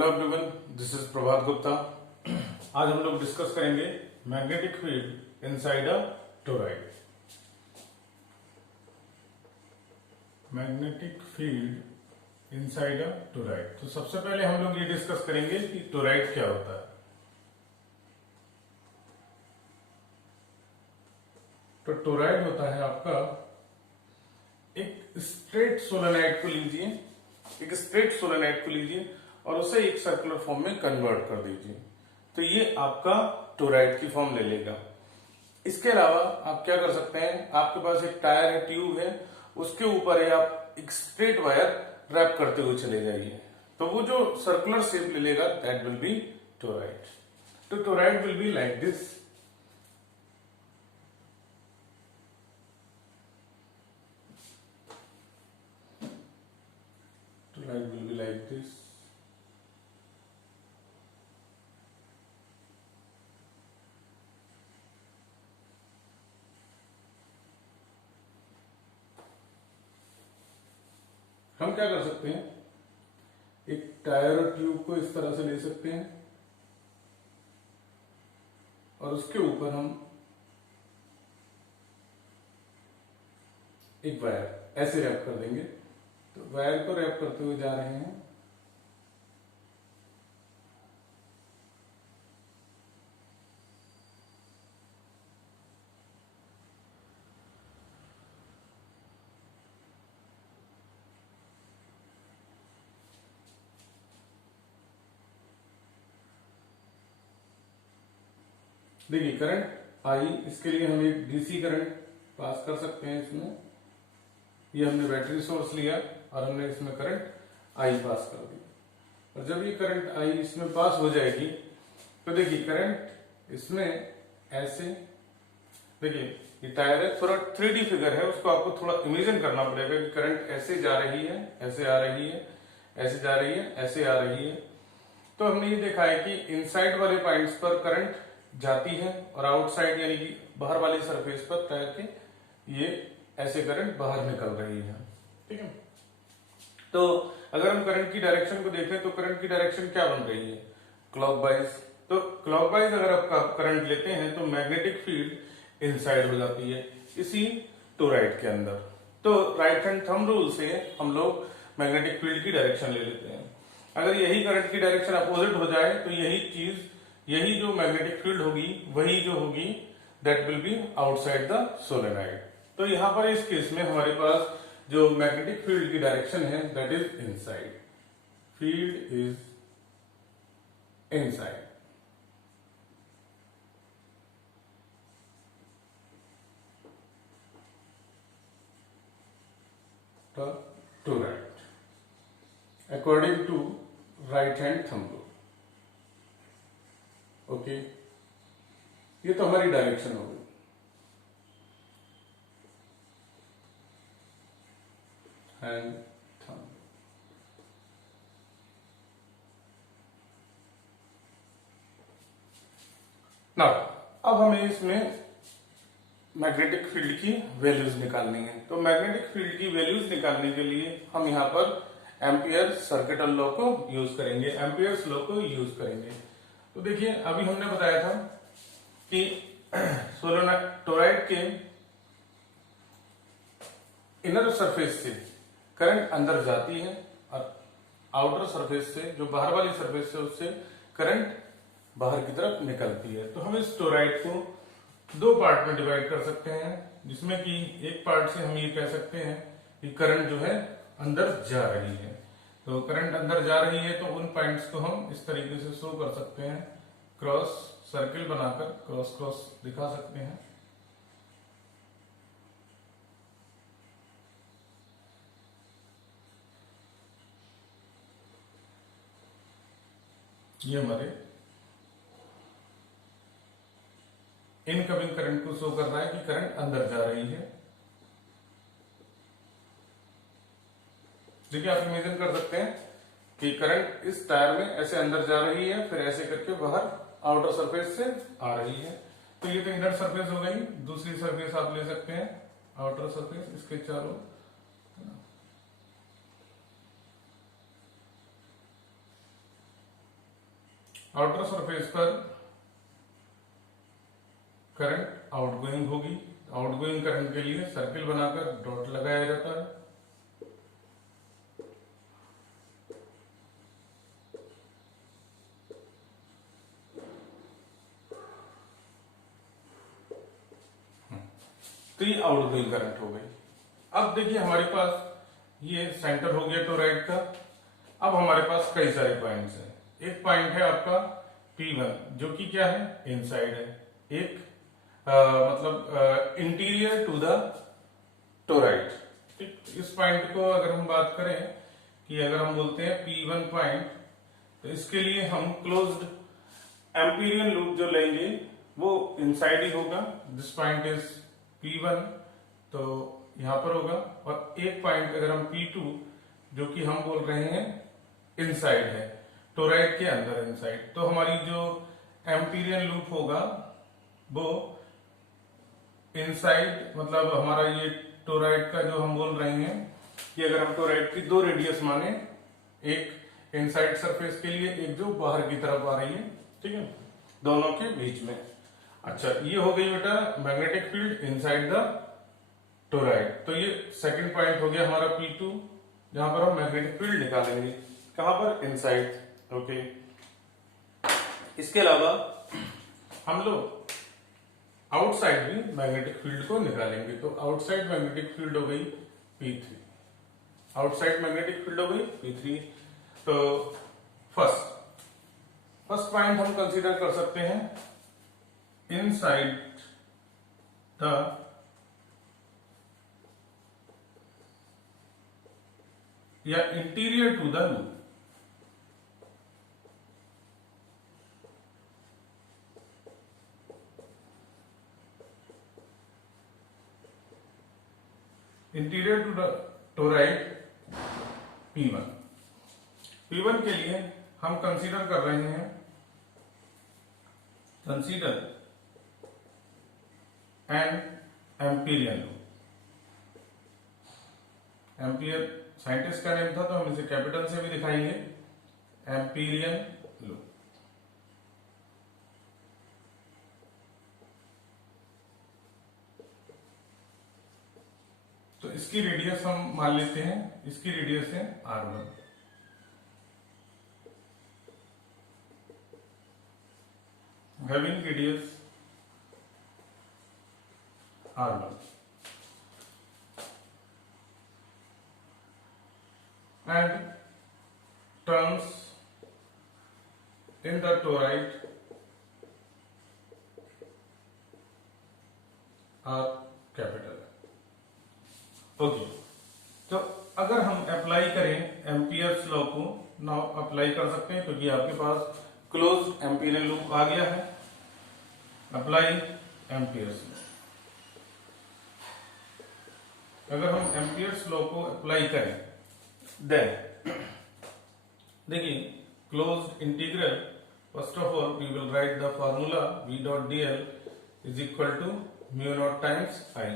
Hello everyone, this is प्रभात गुप्ता। आज हम लोग डिस्कस करेंगे magnetic field inside a toroid. Magnetic field inside a toroid. तो सबसे पहले हम लोग ये डिस्कस करेंगे कि टोरॉइड क्या होता है। तो टोरॉइड होता है आपका एक स्ट्रेट सोलेनोइड को लीजिए, एक स्ट्रेट सोलेनोइड को लीजिए और उसे एक सर्कुलर फॉर्म में कन्वर्ट कर दीजिए, तो ये आपका टोरॉइड की फॉर्म ले लेगा। इसके अलावा आप क्या कर सकते हैं, आपके पास एक टायर है, ट्यूब है, उसके ऊपर है आप एक स्ट्रेट वायर रैप करते हुए चले जाइए, तो वो जो सर्कुलर शेप ले लेगा दैट विल बी टोरॉइड। तो toroid will be like this. Toroid will be like this. हम क्या कर सकते हैं, एक टायर और ट्यूब को इस तरह से ले सकते हैं और उसके ऊपर हम एक वायर ऐसे रैप कर देंगे। तो वायर को रैप करते हुए जा रहे हैं, देखिए करंट आई, इसके लिए हम एक डीसी करंट पास कर सकते हैं इसमें। ये हमने बैटरी सोर्स लिया और हमने इसमें करंट आई पास कर दी, और जब ये करंट आई इसमें पास हो जाएगी तो देखिए करंट इसमें ऐसे, देखिए ये टायर है, थोड़ा 3D फिगर है, उसको आपको थोड़ा इमेजिन करना पड़ेगा कि करंट ऐसे जा रही है, ऐसे आ रही है, ऐसे जा रही है, ऐसे आ रही है। तो हमने ये देखा है कि इनसाइड वाले पॉइंट्स पर करंट जाती है और आउटसाइड यानी कि बाहर वाली सरफेस पर टायर के ये ऐसे करंट बाहर निकल रही है। ठीक है, तो अगर हम करंट की डायरेक्शन को देखें तो करंट की डायरेक्शन क्या बन रही है, क्लॉकवाइज। तो क्लॉकवाइज अगर आप करंट लेते हैं तो मैग्नेटिक फील्ड इनसाइड हो जाती है इसी टोरॉइड के अंदर। तो राइट हैंड थंब रूल से हम लोग मैग्नेटिक फील्ड की डायरेक्शन ले लेते हैं। अगर यही करंट की डायरेक्शन अपोजिट हो जाए तो यही चीज, यही जो मैग्नेटिक फील्ड होगी वही जो होगी that will be outside the solenoid. तो यहां पर इस केस में हमारे पास जो मैग्नेटिक फील्ड की डायरेक्शन है that is inside, field is inside. Toroid according to right hand thumb rule. Okay, ये तो हमारी डायरेक्शन हो गई। हैंड थंब, नाउ अब हमें इसमें मैग्नेटिक फील्ड की वैल्यूज निकालनी है। तो मैग्नेटिक फील्ड की वैल्यूज निकालने के लिए हम यहां पर एम्पियर सर्किट लॉ को यूज करेंगे, एम्पियर्स लॉ को यूज करेंगे। तो देखिए अभी हमने बताया था कि टोरॉइड के इनर सरफेस से करंट अंदर जाती है और आउटर सरफेस से, जो बाहर वाली सरफेस से, उससे करंट बाहर की तरफ निकलती है। तो हम इस टोरॉइड को दो पार्ट में डिवाइड कर सकते हैं, जिसमें कि एक पार्ट से हम ये कह सकते हैं कि करंट जो है अंदर जा रही है। तो करंट अंदर जा रही है तो उन पॉइंट्स को हम इस तरीके से शो कर सकते हैं, क्रॉस सर्किल बनाकर क्रॉस क्रॉस दिखा सकते हैं। ये हमारे इनकमिंग करंट को शो कर रहा है कि करंट अंदर जा रही है। देखिए आप इमेजिन कर सकते हैं कि करंट इस टायर में ऐसे अंदर जा रही है, फिर ऐसे करके बाहर आउटर सरफेस से आ रही है। तो ये तो इनर सरफेस हो गई। दूसरी सरफेस आप ले सकते हैं आउटर सरफेस, इसके चारों आउटर सरफेस पर करंट आउटगोइंग होगी। आउटगोइंग करंट के लिए सर्किल बनाकर डॉट लगाया जाता है। तो ये आउटगोइंग करंट हो गई। अब देखिए हमारे पास ये सेंटर हो गया टोरॉइड का। अब हमारे पास कई सारे पॉइंट्स हैं। एक पॉइंट है आपका P1 जो कि क्या है, इनसाइड है। एक मतलब इंटीरियर टू द टोरॉइड। ठीक, इस पॉइंट को अगर हम बात करें कि अगर हम बोलते हैं P1 पॉइंट, तो इसके लिए हम क्लोज्ड एम्पीरियन लूप जो लेंगे वो इनसाइड ही होगा। दिस पॉइंट इज P1, तो यहां पर होगा। और एक पॉइंट अगर हम P2 जो कि हम बोल रहे हैं इनसाइड है, टोरॉइड के अंदर इनसाइड, तो हमारी जो एम्पीरियन लूप होगा वो इनसाइड, मतलब हमारा ये टोरॉइड का जो हम बोल रहे हैं कि अगर हम टोरॉइड की दो रेडियस माने, एक इनसाइड सरफेस के लिए, एक जो बाहर की तरफ आ रही है, ठीक है, दोनों के बीच में। अच्छा, ये हो गई बेटा magnetic field inside the toroid. तो ये सेकंड पॉइंट हो गया हमारा P2 जहां पर हम मैग्नेटिक फील्ड निकालेंगे। कहां पर, इनसाइड। ओके, इसके अलावा हम लोग आउटसाइड भी मैग्नेटिक फील्ड को निकालेंगे। तो आउटसाइड मैग्नेटिक फील्ड हो गई P3। आउटसाइड मैग्नेटिक फील्ड हो गई P3। तो फर्स्ट पॉइंट हम कंसीडर कर सकते हैं इनसाइड द या interior to the loop. Interior to the toroid P1। P1 के लिए हम कंसीडर कर रहे हैं, consider an empyrean loop. Ampere scientist का नेम था तो हम इसे कैपिटल से भी दिखाएंगे, एम्पीरियन लूप। तो इसकी रेडियस हम मान लेते हैं, इसकी रेडियस है R1। Having radius R1 and turns in the toroid are capital। Okay, तो अगर हम अप्लाई करें एम्पियर्स लॉ को, नाउ अप्लाई कर सकते हैं क्योंकि आपके पास क्लोज एम्पीरियन लूप आ गया है। Apply ampere's law. अगर हम एम्पियर्स लॉ को अप्लाई करें देन देखिए closed integral, first of all we will write the formula v dot dl is equal to mu naught times I।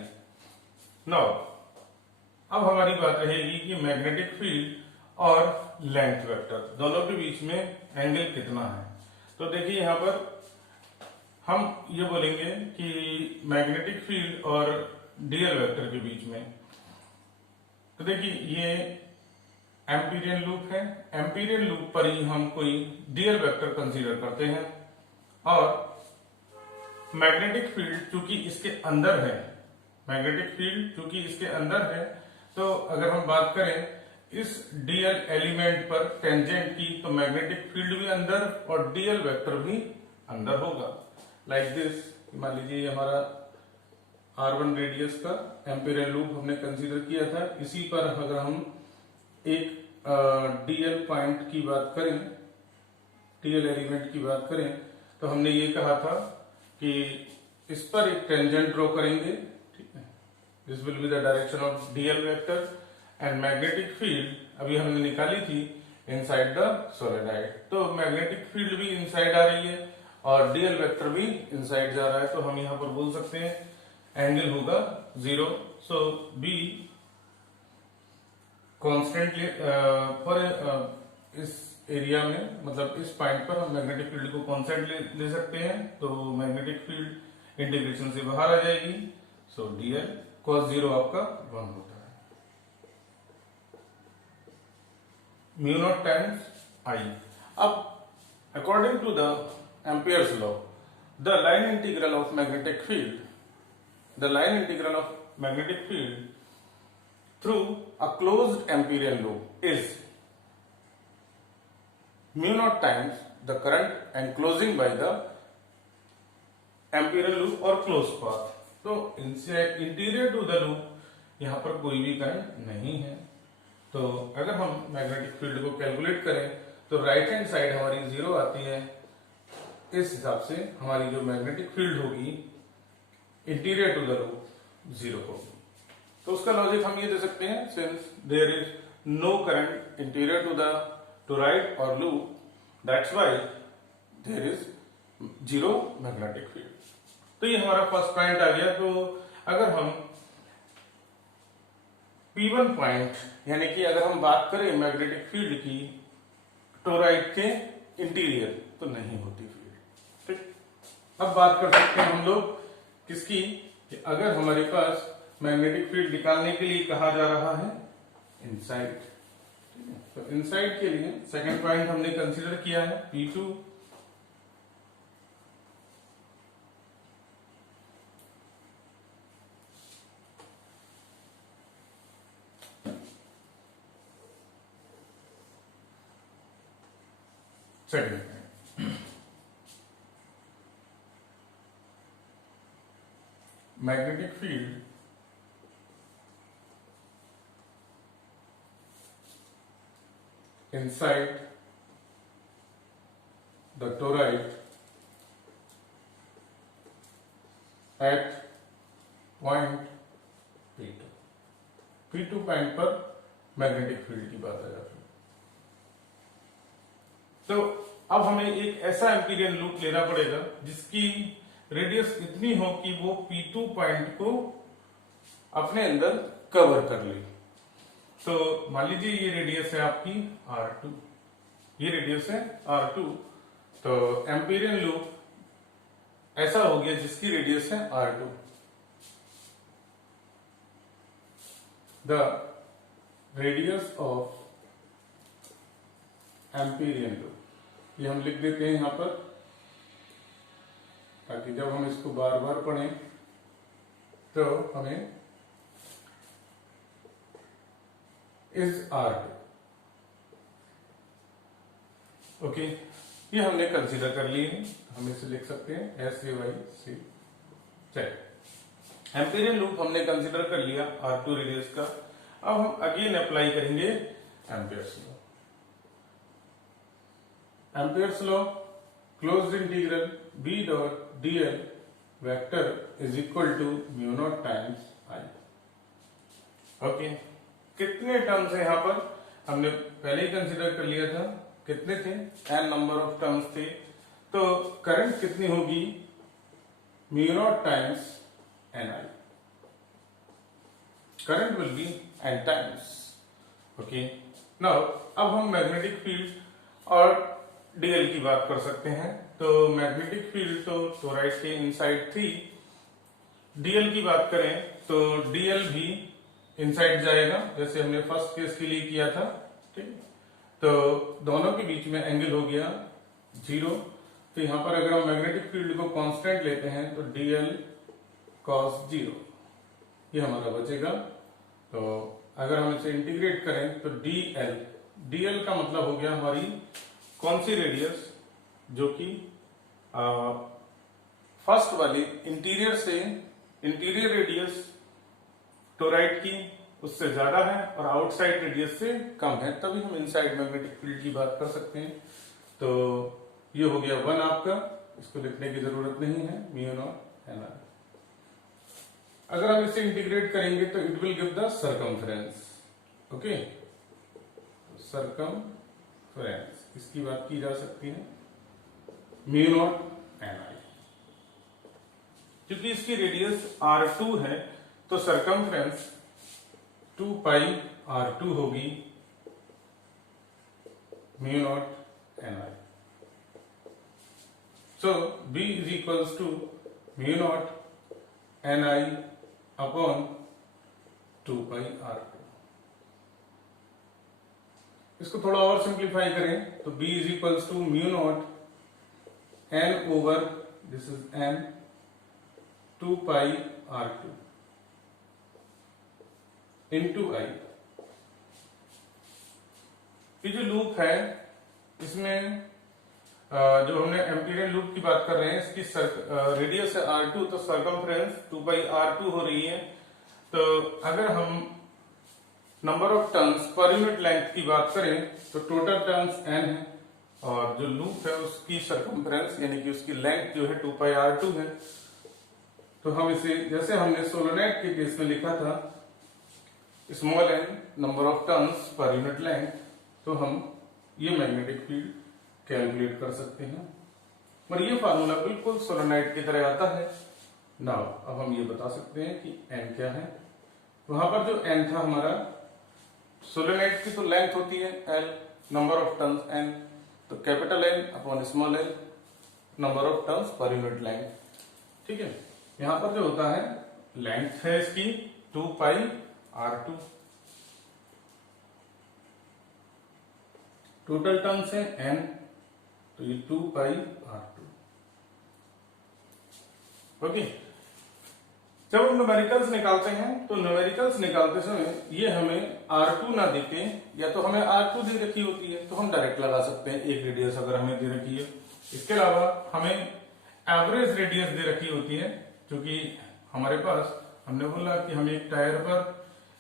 Now अब हमारी बात रहेगी कि मैग्नेटिक फील्ड और लेंथ वेक्टर दोनों के बीच में एंगल कितना है। तो देखिए यहां पर हम ये बोलेंगे कि मैग्नेटिक फील्ड और डीएल वेक्टर के बीच में, तो देखिए ये एम्पीरियन लूप है। एम्पीरियन लूप पर ही हम कोई डीएल वेक्टर कंसीडर करते हैं और मैग्नेटिक फील्ड चूंकि इसके अंदर है, मैग्नेटिक फील्ड चूंकि इसके अंदर है, तो अगर हम बात करें इस डीएल एलिमेंट पर टेंजेंट की, तो मैग्नेटिक फील्ड भी अंदर और डीएल वेक्टर भी अंदर होगा। लाइक दिस, मान लीजिए हमारा R1 रेडियस का एम्पीरियन लूप हमने कंसीडर किया था। इसी पर अगर हम एक डीएल पॉइंट की बात करें, डीएल एलिमेंट की बात करें, तो हमने ये कहा था कि इस पर एक टेंजेंट ड्रॉ करेंगे, ठीक है। This will be the direction of DL vector and magnetic field अभी हमने निकाली थी इनसाइड द सोलेनॉइड। तो मैग्नेटिक फील्ड भी इनसाइड आ रही है और डीएल वेक्टर भी इनसाइड जा रहा है, तो हम यहां पर बोल सकते हैं एंगल होगा 0। सो बी कॉन्स्टेंटली फॉर इस एरिया में, मतलब इस पॉइंट पर हम मैग्नेटिक फील्ड को कौन सा ले सकते हैं, तो मैग्नेटिक फील्ड इंटीग्रेशन से बाहर आ जाएगी। सो dl cos 0 आपका 1 होता है, म्यू नॉट टाइम्स I। अब according to the ampere's law, the line integral of magnetic field, the line integral of magnetic field through a closed amperial loop is mu naught times the current enclosing by the amperial loop और close path. तो इनसे interior to the loop यहां पर कोई भी current नहीं है। तो अगर हम मैग्नेटिक फील्ड को कैलकुलेट करें तो राइट हैंड साइड हमारी 0 आती है। इस हिसाब से हमारी जो मैग्नेटिक फील्ड होगी इंटीरियर टू द लूप 0 होगी। तो उसका लॉजिक हम ये दे सकते हैं, since there is no current interior to right और loop, that's why there is 0 magnetic field. तो ये हमारा फर्स्ट पॉइंट आ गया। तो अगर हम P1 पॉइंट, यानी कि अगर हम बात करें मैग्नेटिक फील्ड की टोराइड के इंटीरियर, तो नहीं होती फील्ड। ठीक, अब बात कर सकते हैं हम लोग किसकी, कि अगर हमारे पास मैग्नेटिक फील्ड निकालने के लिए कहा जा रहा है इनसाइड, तो इनसाइड के लिए सेकंड पॉइंट हमने कंसीडर किया है P2। Second magnetic field inside the toroid at point P2। P2 point पर मैग्नेटिक फील्ड की बात आ जाती है। तो अब हमें एक ऐसा एम्पीरियल लूप लेना पड़ेगा जिसकी रेडियस इतनी हो कि वो P2 पॉइंट को अपने अंदर कवर कर ले। तो मान लीजिए ये रेडियस है आपकी R2, ये रेडियस है R2। तो एम्पीरियल लूप ऐसा हो गया जिसकी रेडियस है R2। The radius of Amperian loop, ये हम लिख देते हैं यहां पर, ताकि जब हम इसको बार बार पढ़ें तो हमें इज R2। ओके, ये हमने कंसीडर कर लिए हैं, हम इसे लिख सकते हैं SAYC। चलिए, एम्पीरियल लूप हमने कंसीडर कर लिया R2 रेडियस का। अब हम अगेन अप्लाई करेंगे ampere's law. Ampere's law, closed integral B dot dl vector is equal to mu naught times I। Okay, कितने टर्म्स है यहां पर, हमने पहले ही कंसीडर कर लिया था, कितने थे, n नंबर ऑफ टर्म्स थे। तो करंट कितनी होगी, mu naught times Ni, current will be n times. Okay, now अब हम मैग्नेटिक फील्ड और dl की बात कर सकते हैं। तो मैग्नेटिक फील्ड तो टोराइड के इनसाइड थी, dl की बात करें तो dl भी इनसाइड जाएगा, जैसे हमने फर्स्ट केस के लिए किया था। ठीक, तो दोनों के बीच में एंगल हो गया 0। तो यहां पर अगर हम मैग्नेटिक फील्ड को कांस्टेंट लेते हैं तो dl cos 0 ये हमारा बचेगा। तो अगर हम इसे इंटीग्रेट करें तो dl का मतलब हो गया हमारी कौन सी रेडियस, जो कि फर्स्ट वाली इंटीरियर रेडियस टोराइड की उससे ज्यादा है और आउटसाइड रेडियस से कम है, तभी हम इनसाइड मैग्नेटिक फील्ड की बात कर सकते हैं। तो ये हो गया 1 आपका, इसको लिखने की जरूरत नहीं है, म्यू नॉट Ni। अगर हम इसे इंटीग्रेट करेंगे तो it will give the circumference. Okay, circumference, इसकी बात की जा सकती है म्यू नॉट Ni। क्योंकि इसकी रेडियस R2 है तो सर्कमफ्रेंस 2 पाई R2 होगी mu naught N I. So B is equals to mu naught N I upon 2πr2। इसको थोड़ा और सिंप्लीफाई करें तो B is equals to mu naught N over this is N 2πr2 into I. ये जो loop है इसमें जो हमने एम्पीरियन लूप की बात कर रहे हैं, इसकी रेडियस है r2, तो सर्कमफ्रेंस 2πr2 हो रही है। तो अगर हम number of turns per unit length की बात करें तो टोटल टर्न्स n है और जो लूप है उसकी सर्कमफ्रेंस यानी कि उसकी लेंथ जो है 2πr2 है। तो हम इसे जैसे हमने सोलेनोइड के केस में लिखा था small n number of turns per unit length, तो हम ये मैग्नेटिक फील्ड कैलकुलेट कर सकते हैं। और ये फार्मूला बिल्कुल सोलेनोइड की तरह आता है। नाउ अब हम ये बता सकते हैं कि n क्या है। वहां पर जो n था हमारा, सोलेनोइड की तो लेंथ होती है l, number of turns n, तो capital N upon small n number of turns per unit length. ठीक है, यहां पर जो होता है लेंथ है इसकी 2πr2, टोटल टर्न्स है n, तो ये 2πr2। ओके, जब हम न्यूमेरिकल्स निकालते हैं तो न्यूमेरिकल्स निकालते समय ये हमें r2 ना देते, या तो हमें r2 दे रखी होती है तो हम डायरेक्ट लगा सकते हैं एक रेडियस अगर हमें दे रखी है। इसके अलावा हमें एवरेज रेडियस दे रखी होती है, क्योंकि हमारे पास हमने बोला कि हम एक टायर पर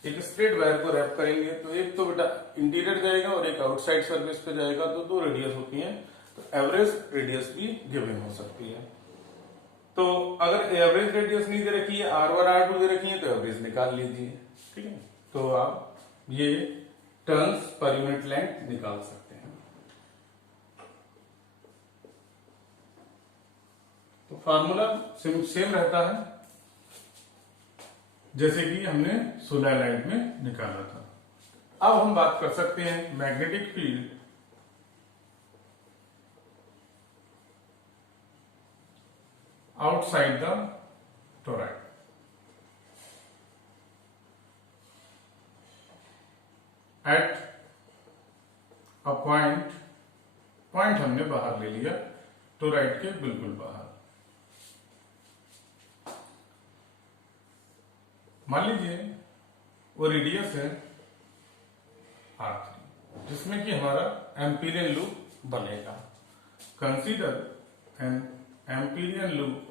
एक स्ट्रेट वायर को रैप करेंगे तो एक तो बेटा इंटीरियर जाएगा और एक आउटसाइड सर्फेस पे जाएगा, तो दो रेडियस होती हैं, तो एवरेज रेडियस भी गिवन हो सकती है। तो अगर एवरेज रेडियस नहीं दे रखी है, r1 r2 दे रखी है, तो एवरेज निकाल लीजिए। ठीक है, तो आप ये टर्न्स पर यूनिट लेंथ निकाल सकते हैं। तो फार्मूला सेम रहता है जैसे कि हमने सोलेनोइड में निकाला था। अब हम बात कर सकते हैं magnetic field outside the toroid। At a point हमने बाहर ले लिया, टोरॉइड के बिल्कुल बाहर। मान लीजिए वो रेडियस है r3, जिसमें कि हमारा एम्पीरियन लूप बनेगा। Consider an empyrean loop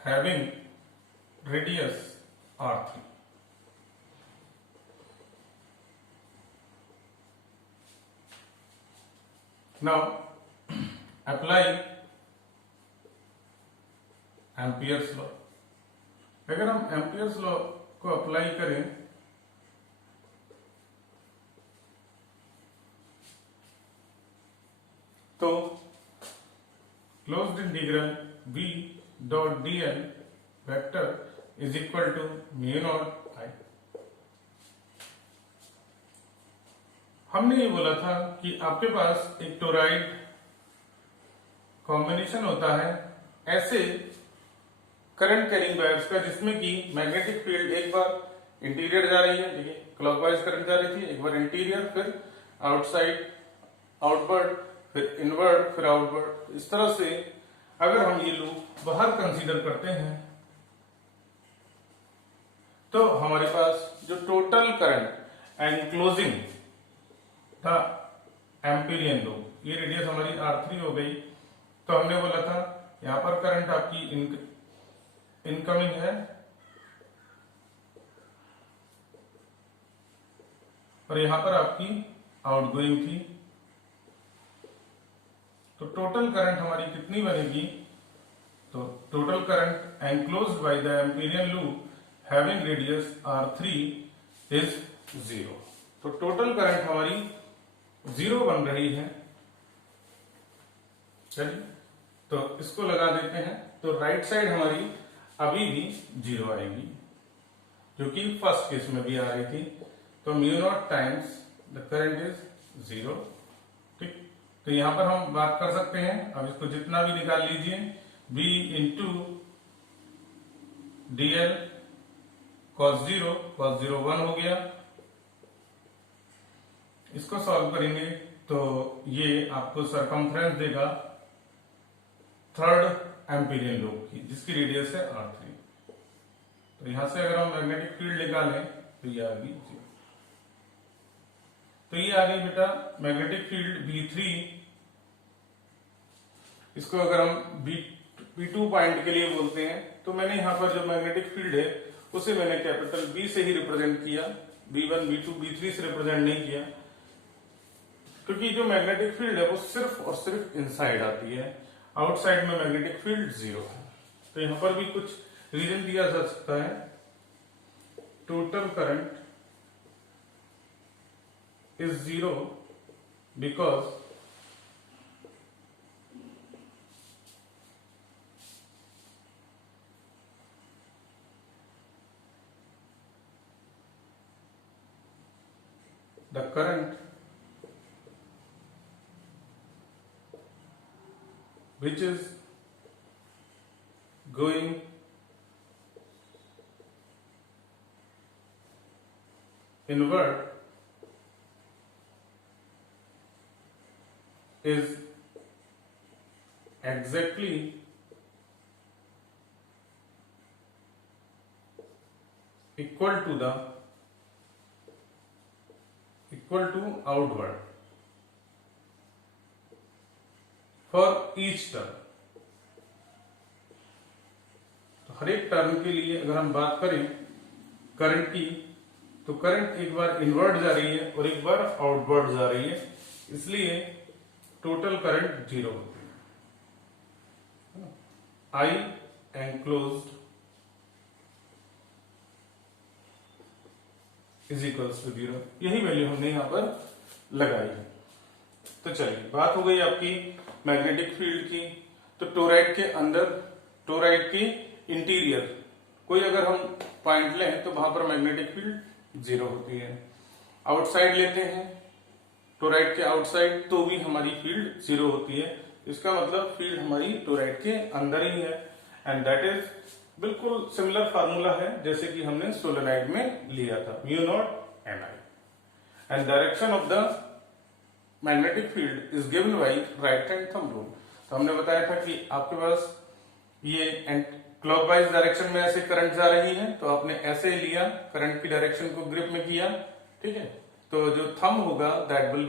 having radius r3। now apply Ampere's law. अगर हम एम्पियर्स लॉ को अप्लाई करें तो closed integral v dot dl vector is equal to mu naught I. हमने ये बोला था कि आपके पास एक टोरॉइड कॉम्बिनेशन होता है ऐसे करंट कैरिंग वायर्स का, जिसमें कि मैग्नेटिक फील्ड एक बार इंटीरियर जा रही है, देखिए क्लॉकवाइज करंट जा रही थी, एक बार इंटीरियर, फिर आउटसाइड आउटवर्ड, फिर इनवर्ड, फिर आउटवर्ड। इस तरह से अगर हम ये लूप बाहर कंसीडर करते हैं तो हमारे पास जो टोटल करंट एनक्लोजिंग था एम्पीरियन लूप, ये रेडियस हमारी r3 हो गई। तो हमने बोला था यहां पर करंट आपकी इनकमिंग है और यहां पर आपकी आउटगोइंग थी। तो टोटल करंट हमारी कितनी बनेगी, तो total current enclosed by the Amperian loop having radius r3 is 0। तो टोटल करंट हमारी 0 बन रही है। चलिए तो इसको लगा देते हैं, तो राइट साइड हमारी अभी भी 0 आएगी, जो कि फर्स्ट केस में भी आ रही थी। तो mu naught times the current is 0। ठीक, तो यहां पर हम बात कर सकते हैं, अब इसको जितना भी निकाल लीजिए, b इंटू dl cos 0 1 हो गया। इसको सॉल्व करेंगे तो ये आपको सरकमफ्रेंस देगा थर्ड एम्पीरियन लूप की, जिसकी रेडियस है r3। तो यहां से अगर हम मैग्नेटिक फील्ड निकालें तो ये आ गई 0। तो ये आ गई बेटा मैग्नेटिक फील्ड B3। इसको अगर हम B2 पॉइंट के लिए बोलते हैं, तो मैंने यहां पर जो मैग्नेटिक फील्ड है उसे मैंने कैपिटल B से ही रिप्रेजेंट किया, B1 B2 B3 से रिप्रेजेंट नहीं किया, क्योंकि जो मैग्नेटिक फील्ड है वो सिर्फ और सिर्फ इनसाइड आती है, आउटसाइड में मैग्नेटिक फील्ड 0 है। तो यहां पर भी कुछ रीजन दिया जा सकता है। Total current is 0 because the current which is going inward is exactly equal to outward for each term। तो हर एक टर्म के लिए अगर हम बात करें करंट की, तो करंट एक बार इनवर्ड जा रही है और एक बार आउटवर्ड जा रही है, इसलिए टोटल करंट 0 होती है। I enclosed is equals to 0, यही वैल्यू हमने यहां पर लगाई है। तो चलिए, बात हो गई आपकी मैग्नेटिक फील्ड की। तो टोराइड के अंदर, टोराइड की इंटीरियर कोई अगर हम पॉइंट लें तो वहां पर मैग्नेटिक फील्ड 0 होती है। आउटसाइड लेते हैं टोराइड के आउटसाइड, तो भी हमारी फील्ड 0 होती है। इसका मतलब फील्ड हमारी टोराइड के अंदर ही है, एंड दैट इज बिल्कुल सिमिलर फार्मूला है जैसे कि हमने सोलेनोइड में लिया था, mu naught N I. And direction of the magnetic field is given by right hand thumb rule. तो हमने बताया था कि आपके पास ये क्लॉकवाइज डायरेक्शन में ऐसे करंट जा रही है, तो आपने ऐसे लिया, करंट की डायरेक्शन को ग्रिप में किया, ठीक है। तो जो थंब होगा दैट विल